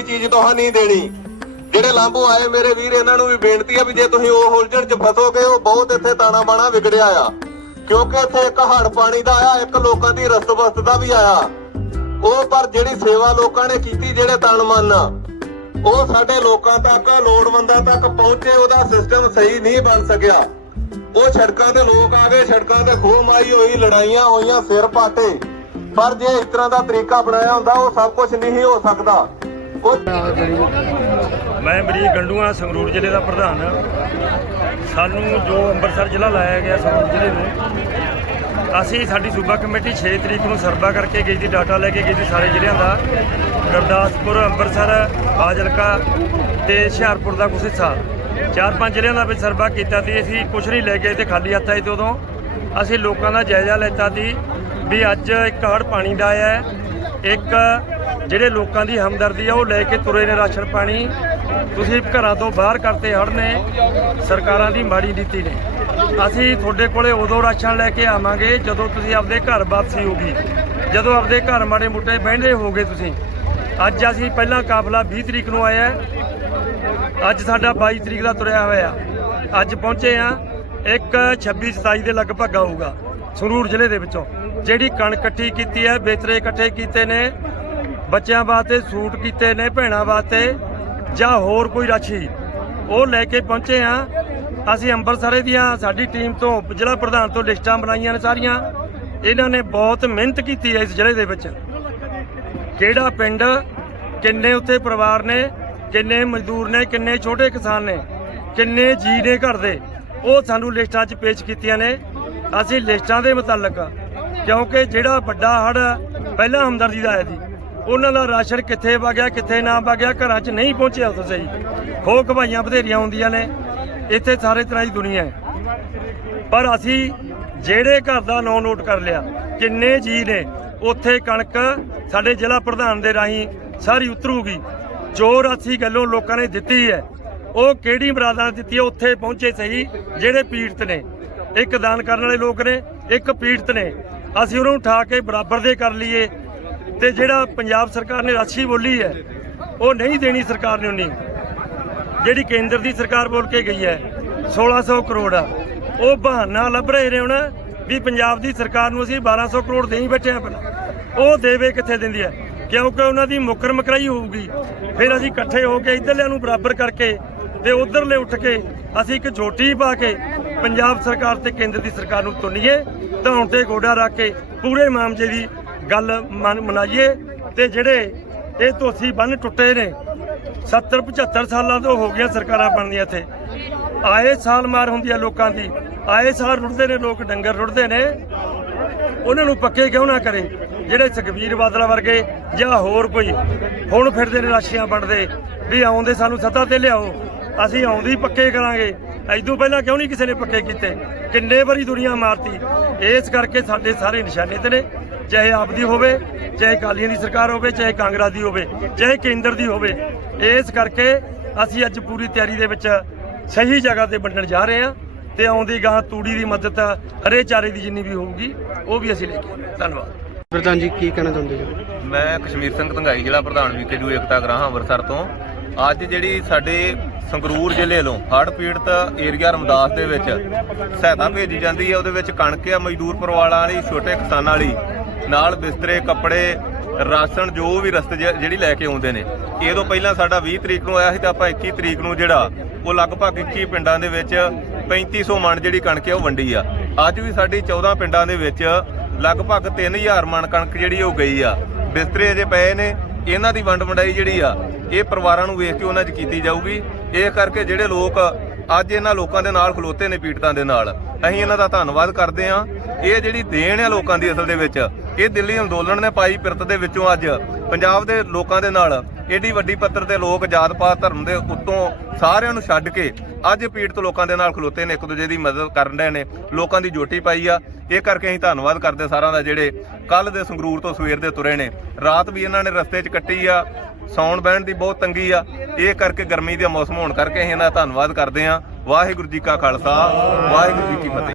ਕੋਈ ਚੀਜ਼ ਤੁਹਾਨੂੰ ਨਹੀਂ ਦੇਣੀ। ਜਿਹੜੇ ਲਾਂਬੂ ਆਏ ਮੇਰੇ ਵੀਰ, ਇਹਨਾਂ ਨੂੰ ਵੀ ਬੇਨਤੀ ਆ ਵੀ ਜੇ ਤੁਸੀਂ ਉਹ ਉਲਝਣ 'ਚ ਫਸੋਗੇ, ਉਹ ਬਹੁਤ ਇੱਥੇ ਤਾਣਾ ਬਾਣਾ ਵਿਗੜਿਆ ਆ। ਕਿਉਂਕਿ ਇੱਥੇ ਇੱਕ ਹੜ ਪਾਣੀ ਦਾ ਆਇਆ, ਇੱਕ ਲੋਕਾਂ ਦੀ ਰਸਤ ਦਾ ਵੀ ਆਇਆ। ਉਹ ਪਰ ਜਿਹੜੀ ਸੇਵਾ ਲੋਕਾਂ ਨੇ ਕੀਤੀ, ਜਿਹੜੇ ਤਨ ਮਨ, ਉਹ ਸਾਡੇ ਲੋਕਾਂ ਤੱਕ, ਲੋੜਵੰਦਾਂ ਤੱਕ ਪਹੁੰਚੇ, ਉਹਦਾ ਸਿਸਟਮ ਸਹੀ ਨਹੀਂ ਬਣ ਸਕਿਆ। ਉਹ ਸੜਕਾਂ ਤੇ ਲੋਕ ਆ ਗਏ, ਸੜਕਾਂ ਤੇ ਖੋਹ ਮਾਈ ਹੋਈ, ਲੜਾਈਆਂ ਹੋਈਆਂ, ਸਿਰ ਪਾਟੇ। ਪਰ ਜੇ ਇਸ ਤਰ੍ਹਾਂ ਦਾ ਤਰੀਕਾ ਬਣਾਇਆ ਹੁੰਦਾ, ਉਹ ਸਭ ਕੁਝ ਨਹੀਂ ਹੋ ਸਕਦਾ। ਮੈਂ ਮਰੀਕ ਗੰਡੂਆ, ਸੰਗਰੂਰ ਜ਼ਿਲ੍ਹੇ ਦਾ ਪ੍ਰਧਾਨ ਸਾਨੂੰ ਜੋ ਅੰਮ੍ਰਿਤਸਰ ਜ਼ਿਲ੍ਹਾ ਲਾਇਆ ਗਿਆ ਸੰਗਰੂਰ ਜ਼ਿਲ੍ਹੇ ਨੂੰ, ਅਸੀਂ ਸਾਡੀ ਸੂਬਾ ਕਮੇਟੀ 6 ਤਰੀਕ ਨੂੰ ਸਰਵਾ ਕਰਕੇ ਗਈ ਦੀ ਡਾਟਾ ਲੈ ਕੇ ਗਈ ਦੀ ਸਾਰੇ ਜ਼ਿਲ੍ਹਿਆਂ ਦਾ। ਗੁਰਦਾਸਪੁਰ, ਅੰਮ੍ਰਿਤਸਰ ਫਾਜ਼ਿਲਕਾ ਤੇ ਹੁਸ਼ਿਆਰਪੁਰ ਦਾ ਕੁਝ ਹਿੱਸਾ। ਚਾਰ ਪੰਜ ਜ਼ਿਲ੍ਹਿਆਂ ਦਾ ਵੀ ਸਰਵਾ ਕੀਤਾ ਸੀ, ਅਸੀਂ ਕੁਝ ਨਹੀਂ ਲੈ ਗਏ ਤੇ ਖਾਲੀ ਹੱਥ ਆਏ ਤੇ ਉਦੋਂ ਅਸੀਂ ਲੋਕਾਂ ਦਾ ਜਾਇਜ਼ਾ ਲੈਤਾ ਸੀ ਵੀ ਅੱਜ ਇੱਕ ਹੜ ਪਾਣੀ ਦਾ ਹੈ, ਇੱਕ ਜਿਹੜੇ ਲੋਕਾਂ ਦੀ ਹਮਦਰਦੀ ਆ, ਉਹ ਲੈ ਕੇ ਤੁਰੇ ਨੇ ਰਾਸ਼ਨ ਪਾਣੀ। ਤੁਸੀਂ ਘਰਾਂ ਤੋਂ ਬਾਹਰ ਕਰਤੇ ਹੜ ਨੇ, ਸਰਕਾਰਾਂ ਦੀ ਮਾੜੀ ਨੀਤੀ ਨੇ। ਅਸੀਂ ਤੁਹਾਡੇ ਕੋਲੇ ਉਦੋਂ ਰਾਸ਼ਨ ਲੈ ਕੇ ਆਵਾਂਗੇ ਜਦੋਂ ਤੁਸੀਂ ਆਪਦੇ ਘਰ ਵਾਪਸੀ ਹੋਗੀ ਜਦੋਂ ਆਪਦੇ ਘਰ ਮਾੜੇ ਮੁੱਟੇ ਬਹਿੰਦੇ ਹੋਗੇ ਤੁਸੀਂ। ਅੱਜ ਅਸੀਂ ਪਹਿਲਾਂ ਕਾਫਲਾ 20 ਤਰੀਕ ਨੂੰ ਆਇਆ ਹੈ। ਅੱਜ ਸਾਡਾ 22 ਤਰੀਕ ਦਾ ਤੁਰਿਆ ਹੋਇਆ। ਅੱਜ ਪਹੁੰਚੇ ਆ ਇੱਕ 26 27 ਦੇ ਲਗਭਗ ਆਊਗਾ, ਸੰਗਰੂਰ ਜ਼ਿਲ੍ਹੇ ਦੇ ਵਿੱਚੋਂ। ਜਿਹੜੀ ਕਣਕ ਇਕੱਠੀ ਕੀਤੀ ਹੈ, ਬੇਤਰੇ ਇਕੱਠੇ ਕੀਤੇ ਨੇ। ਬੱਚਿਆਂ ਵਾਸਤੇ ਸੂਟ ਕੀਤੇ ਨੇ, ਭੈਣਾਂ ਵਾਸਤੇ, ਜਾਂ ਹੋਰ ਕੋਈ ਰਾਸ਼ੀ? ਉਹ ਲੈ ਕੇ ਪਹੁੰਚੇ ਆ ਅਸੀਂ ਅੰਮ੍ਰਿਤਸਰੇ ਦੀਆਂ ਸਾਡੀ ਟੀਮ ਤੋਂ, ਜ਼ਿਲ੍ਹਾ ਪ੍ਰਧਾਨ ਤੋਂ ਲਿਸਟਾਂ ਬਣਾਈਆਂ ਨੇ ਸਾਰੀਆਂ। ਇਹਨਾਂ ਨੇ ਬਹੁਤ ਮਿਹਨਤ ਕੀਤੀ ਹੈ ਇਸ ਜ਼ਿਲ੍ਹੇ ਦੇ ਵਿੱਚ। ਕਿਹੜਾ ਪਿੰਡ, ਕਿੰਨੇ ਉੱਥੇ ਪਰਿਵਾਰ ਨੇ, ਕਿੰਨੇ ਮਜ਼ਦੂਰ ਨੇ, ਕਿੰਨੇ ਛੋਟੇ ਕਿਸਾਨ ਨੇ, ਕਿੰਨੇ ਜੀ ਨੇ ਘਰ ਦੇ, ਉਹ ਸਾਨੂੰ ਲਿਸਟਾਂ 'ਚ ਪੇਸ਼ ਕੀਤੀਆਂ ਨੇ। ਅਸੀਂ ਲਿਸਟਾਂ ਦੇ ਮੁਤਲਕ, ਕਿਉਂਕਿ ਜਿਹੜਾ ਵੱਡਾ ਹੜ ਪਹਿਲਾਂ ਹਮਦਰਦੀ ਦਾ ਆਇਆ ਸੀ ਉਹਨਾਂ ਦਾ ਰਾਸ਼ਨ ਕਿੱਥੇ ਵਗਿਆ ਕਿੱਥੇ ਨਾ ਵਗਿਆ ਘਰਾਂ 'ਚ ਨਹੀਂ ਪਹੁੰਚਿਆ ਉਦੋਂ ਸਹੀ। ਖੋ ਖਵਾਈਆਂ ਬਥੇਰੀਆਂ ਹੁੰਦੀਆਂ ਨੇ, ਇੱਥੇ ਸਾਰੇ ਤਰ੍ਹਾਂ ਦੀ ਦੁਨੀਆ ਹੈ। ਪਰ ਅਸੀਂ ਜਿਹੜੇ ਘਰ ਦਾ ਨਾਂ ਨੋਟ ਕਰ ਲਿਆ, ਕਿੰਨੇ ਜੀ ਨੇ, ਉੱਥੇ ਕਣਕ ਸਾਡੇ ਜ਼ਿਲ੍ਹਾ ਪ੍ਰਧਾਨ ਦੇ ਰਾਹੀਂ ਸਾਰੀ ਉਤਰੂਗੀ। ਜੋ ਰਾਸ਼ੀ ਗੱਲੋਂ ਲੋਕਾਂ ਨੇ ਦਿੱਤੀ ਹੈ, ਉਹ ਕਿਹੜੀ ਮਰਾਦਾਂ ਨੇ ਦਿੱਤੀ ਹੈ, ਉੱਥੇ ਪਹੁੰਚੇ ਸਹੀ ਜਿਹੜੇ ਪੀੜਤ ਨੇ। ਇੱਕ ਦਾਨ ਕਰਨ ਵਾਲੇ ਲੋਕ ਨੇ, ਇੱਕ ਪੀੜਤ ਨੇ। ਅਸੀਂ ਉਹਨੂੰ ਉਠਾ ਕੇ ਬਰਾਬਰ ਦੇ ਕਰ ਲਈਏ। ਤੇ ਜਿਹੜਾ ਪੰਜਾਬ ਸਰਕਾਰ ਨੇ ਰਾਸ਼ੀ ਬੋਲੀ ਹੈ, ਉਹ ਨਹੀਂ ਦੇਣੀ ਸਰਕਾਰ ਨੇ ਉਨੀ। ਜਿਹੜੀ ਕੇਂਦਰ ਦੀ ਸਰਕਾਰ ਬੋਲ ਕੇ ਗਈ ਹੈ 1600 ਕਰੋੜ ਆ। ਉਹ ਬਹਾਨਾ ਲੱਭ ਰਹੇ ਨੇ ਹੁਣ ਵੀ ਪੰਜਾਬ ਦੀ ਸਰਕਾਰ ਨੂੰ ਅਸੀਂ 1200 ਕਰੋੜ ਦੇਈ ਬੈਠੇ ਆ ਪਹਿਲਾਂ। ਉਹ ਦੇਵੇ ਕਿੱਥੇ ਦਿੰਦੀ ਹੈ? ਕਿਉਂਕਿ ਉਹਨਾਂ ਦੀ ਮੁਕਰ ਮਕਰਾਈ ਹੋਊਗੀ। ਫਿਰ ਅਸੀਂ ਇਕੱਠੇ ਹੋ ਕੇ ਇਧਰਲਿਆਂ ਨੂੰ ਬਰਾਬਰ ਕਰਕੇ ਤੇ ਉਧਰਲੇ ਉੱਠ ਕੇ ਅਸੀਂ ਇੱਕ ਝੋਟੀ ਪਾ ਕੇ ਪੰਜਾਬ ਸਰਕਾਰ ਤੇ ਕੇਂਦਰ ਦੀ ਸਰਕਾਰ ਨੂੰ ਤੁੰਨੀਏ, ਧੌਣ ਤੇ ਗੋਡਾ ਰੱਖ ਕੇ ਪੂਰੇ ਮਾਮਲੇ ਦੀ ਗੱਲ ਮਨ- ਮਨਾਈਏ ਤੇ ਜਿਹੜੇ ਇਹ ਤੋਸੀ ਬੰਨ ਟੁੱਟੇ ਨੇ 70 75 ਸਾਲਾਂ ਤੋਂ ਹੋ ਗਈਆਂ ਸਰਕਾਰਾਂ ਬਣਦੀਆਂ ਇੱਥੇ। ਆਏ ਸਾਲ ਮਾਰ ਹੁੰਦੀ ਹੈ ਲੋਕਾਂ ਦੀ, ਆਏ ਸਾਲ ਰੁੜਦੇ ਨੇ ਲੋਕ, ਡੰਗਰ ਰੁੜਦੇ ਨੇ। ਉਹਨਾਂ ਨੂੰ ਪੱਕੇ ਕਿਉਂ ਨਾ ਕਰੇ? ਜਿਹੜੇ ਸੁਖਬੀਰ ਬਾਦਲ ਵਰਗੇ ਜਾਂ ਹੋਰ ਕੋਈ ਹੁਣ ਫਿਰਦੇ ਨੇ, ਰਾਸ਼ੀਆਂ ਵੰਡਦੇ, ਵੀ ਆਉਂਦੇ ਸਾਨੂੰ ਸੱਤਾ ਤੇ ਲਿਆਓ, ਅਸੀਂ ਆਉਂਦੀ ਪੱਕੇ ਕਰਾਂਗੇ। ਐਦੋਂ ਪਹਿਲਾਂ ਕਿਉਂ ਨਹੀਂ ਕਿਸੇ ਨੇ ਪੱਕੇ ਕੀਤੇ? ਕਿੰਨੇ ਵਾਰੀ ਦੁਨੀਆ ਮਾਰਤੀ? ਇਸ ਕਰਕੇ ਸਾਡੇ ਸਾਰੇ ਨਿਸ਼ਾਨੇ ਤੇ ਨੇ। ਚਾਹੇ ਆਪਦੀ ਹੋਵੇ ਚਾਹੇ ਕਾਲੀਆਂ ਦੀ ਸਰਕਾਰ ਹੋਵੇ ਚਾਹੇ ਕਾਂਗਰਸ ਦੀ ਹੋਵੇ ਚਾਹੇ ਕੇਂਦਰ ਦੀ ਹੋਵੇ ਇਸ ਕਰਕੇ ਅਸੀਂ ਅੱਜ ਪੂਰੀ ਤਿਆਰੀ ਦੇ ਵਿੱਚ ਸਹੀ ਜਗ੍ਹਾ ਤੇ ਵੰਡਣ ਜਾ ਰਹੇ ਹਾਂ ਤੇ ਆਉਂਦੀ ਗਾਂ ਤੂੜੀ ਦੀ ਮਦਦ ਹਰੇ ਚਾਰੇ ਦੀ ਜਿੰਨੀ ਵੀ ਹੋਊਗੀ ਉਹ ਵੀ ਅਸੀਂ ਲੈ ਕੇ ਹਾਂ। ਧੰਨਵਾਦ। ਪ੍ਰਧਾਨ ਜੀ ਕੀ ਕਹਿਣਾ ਚਾਹੁੰਦੇ ਜੀ? ਮੈਂ ਕਸ਼ਮੀਰ ਸਿੰਘ ਧੰਗਾਈ ਜ਼ਿਲ੍ਹਾ ਪ੍ਰਧਾਨ ਵੀਕੇਯੂ ਏਕਤਾ ਗ੍ਰਾਹ ਅੰਮ੍ਰਿਤਸਰ ਤੋਂ। ਅੱਜ ਜਿਹੜੀ ਸਾਡੇ ਸੰਗਰੂਰ ਜ਼ਿਲ੍ਹੇ ਵੱਲੋਂ ਹੜ੍ਹ ਪੀੜਤ ਏਰੀਆ ਰਮਦਾਸ ਦੇ ਵਿੱਚ ਸਹਾਇਤਾ ਭੇਜੀ ਜਾਂਦੀ ਹੈ ਉਹਦੇ ਵਿੱਚ ਕਣਕ ਆ ਮਜ਼ਦੂਰ ਪਰਿਵਾਰਾਂ ਵਾਲੀ ਛੋਟੇ ਕਿਸਾਨਾਂ ਵਾਲੀ ਨਾਲ ਬਿਸਤਰੇ, ਕੱਪੜੇ, ਰਾਸ਼ਨ, ਜੋ ਵੀ ਰਸਤੇ ਜ- ਜਿਹੜੀ ਲੈ ਕੇ ਆਉਂਦੇ ਨੇ। ਇਹ ਤੋਂ ਪਹਿਲਾਂ ਸਾਡਾ 20 ਤਰੀਕ ਨੂੰ ਆਇਆ ਸੀ ਤੇ ਆਪਾਂ 21 ਤਰੀਕ ਨੂੰ ਜਿਹੜਾ, ਉਹ ਲਗਭਗ 21 ਪਿੰਡਾਂ ਦੇ ਵਿੱਚ 3500 ਮਣ ਜਿਹੜੀ ਕਣਕ ਹੈ ਉਹ ਵੰਡੀ ਆ। ਅੱਜ ਵੀ ਸਾਡੀ 14 ਪਿੰਡਾਂ ਦੇ ਵਿੱਚ ਲਗਭਗ 3000 ਮਣ ਕਣਕ ਜਿਹੜੀ ਉਹ ਗਈ ਆ। ਬਿਸਤਰੇ ਅਜੇ ਪਏ ਨੇ, ਇਹਨਾਂ ਦੀ ਵੰਡ ਵੰਡਾਈ ਜਿਹੜੀ ਆ, ਇਹ ਪਰਿਵਾਰਾਂ ਨੂੰ ਵੇਖ ਕੇ ਉਹਨਾਂ 'ਚ ਕੀਤੀ ਜਾਊਗੀ। ਇਹ ਕਰਕੇ ਜਿਹੜੇ ਲੋਕ ਅੱਜ ਇਹਨਾਂ ਲੋਕਾਂ ਦੇ ਨਾਲ ਖਲੋਤੇ ਨੇ ਪੀੜਤਾਂ ਦੇ ਨਾਲ, ਅਸੀਂ ਇਹਨਾਂ ਦਾ ਧੰਨਵਾਦ ਕਰਦੇ ਹਾਂ। ਇਹ ਜਿਹੜੀ ਦੇਣ ਆ ਲੋਕਾਂ ਦੀ ਅਸਲ ਦੇ ਵਿੱਚ ਇਹ ਦਿੱਲੀ ਅੰਦੋਲਨ ਨੇ ਪਾਈ ਪਿਰਤ ਦੇ ਵਿੱਚੋਂ ਅੱਜ ਪੰਜਾਬ ਦੇ ਲੋਕਾਂ ਦੇ ਨਾਲ ਏਡੀ ਵੱਡੀ ਪੱਤਰ ਤੇ ਲੋਕ ਜਾਤ ਪਾਤ ਧਰਮ ਦੇ ਉੱਤੋਂ ਸਾਰਿਆਂ ਨੂੰ ਛੱਡ ਕੇ ਅੱਜ ਪੀੜਤ ਲੋਕਾਂ ਦੇ ਨਾਲ ਖਲੋਤੇ ਨੇ, ਇੱਕ ਦੂਜੇ ਦੀ ਮਦਦ ਕਰਨ ਰਹੇ ਨੇ, ਲੋਕਾਂ ਦੀ ਜੋਟੀ ਪਾਈ ਆ। ਇਹ ਕਰਕੇ ਅਸੀਂ ਧੰਨਵਾਦ ਕਰਦੇ ਸਾਰਿਆਂ ਦਾ ਜਿਹੜੇ ਕੱਲ ਦੇ ਸੰਗਰੂਰ ਤੋਂ ਸਵੇਰ ਦੇ ਤੁਰੇ ਨੇ। ਰਾਤ ਵੀ ਇਹਨਾਂ ਨੇ ਰਸਤੇ 'ਚ ਕੱਟੀ ਆ, ਸੌਣ ਬਹਿਣ ਦੀ ਬਹੁਤ ਤੰਗੀ ਆ। ਇਹ ਕਰਕੇ ਗਰਮੀ ਦਾ ਮੌਸਮ ਹੋਣ ਕਰਕੇ ਅਸੀਂ ਇਹਨਾਂ ਦਾ ਧੰਨਵਾਦ ਕਰਦੇ ਹਾਂ। ਵਾਹਿਗੁਰੂ ਜੀ ਕਾ ਖਾਲਸਾ, ਵਾਹਿਗੁਰੂ ਜੀ ਕੀ ਫਤਿਹ।